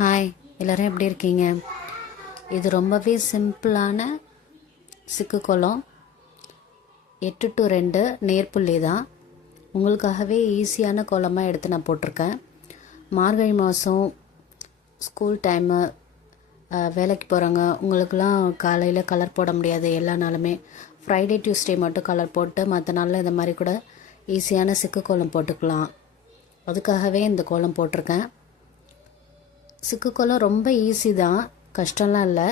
Hi, எல்லோரும் எப்படி இருக்கீங்க? இது ரொம்பவே சிம்பிளான சிக்கு கோலம். 8 to 2 நேர்புள்ளி தான். உங்களுக்காகவே ஈஸியான கோலமாக எடுத்து நான் போட்டிருக்கேன். மார்கழி மாதம் ஸ்கூல் டைமு, வேலைக்கு போகிறவங்க உங்களுக்கெல்லாம் காலையில் கலர் போட முடியாது. எல்லா நாளுமே ஃப்ரைடே டியூஸ்டே மட்டும் கலர் போட்டு மற்ற நாளில் இந்த மாதிரி கூட ஈஸியான சிக்கு கோலம் போட்டுக்கலாம். அதுக்காகவே இந்த கோலம் போட்டிருக்கேன். சிக்கு கோலம் ரொம்ப ஈஸி தான், கஷ்டம்லாம் இல்லை.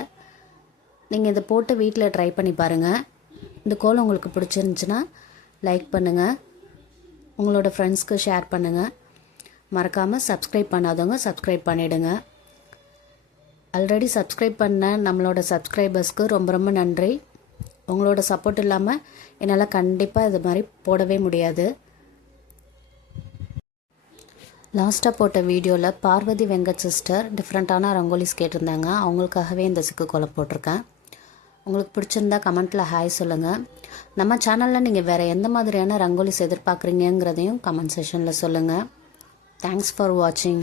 நீங்கள் இதை போட்டு வீட்டில் ட்ரை பண்ணி பாருங்கள். இந்த கோலம் உங்களுக்கு பிடிச்சிருந்துச்சின்னா லைக் பண்ணுங்கள், உங்களோட ஃப்ரெண்ட்ஸ்க்கு ஷேர் பண்ணுங்கள். மறக்காமல் சப்ஸ்கிரைப் பண்ணாதவங்க சப்ஸ்கிரைப் பண்ணிவிடுங்க. ஆல்ரெடி சப்ஸ்கிரைப் பண்ண நம்மளோட சப்ஸ்கிரைபர்ஸ்க்கு ரொம்ப ரொம்ப நன்றி. உங்களோட சப்போர்ட் இல்லாமல் என்னால் கண்டிப்பாக இது மாதிரி போடவே முடியாது. லாஸ்ட்டாக போட்ட வீடியோவில் பார்வதி வெங்கட் சிஸ்டர் டிஃப்ரெண்ட்டான ரங்கோலிஸ் கேட்டிருந்தாங்க. அவங்களுக்காகவே இந்த சிக்கு கோலம் போட்டிருக்கேன். உங்களுக்கு பிடிச்சிருந்தா கமெண்ட்டில் ஹாய் சொல்லுங்கள். நம்ம சேனலில் நீங்கள் வேறு எந்த மாதிரியான ரங்கோலிஸ் எதிர்பார்க்குறீங்கிறதையும் கமெண்ட் செஷனில் சொல்லுங்கள். தேங்க்ஸ் ஃபார் வாட்சிங்.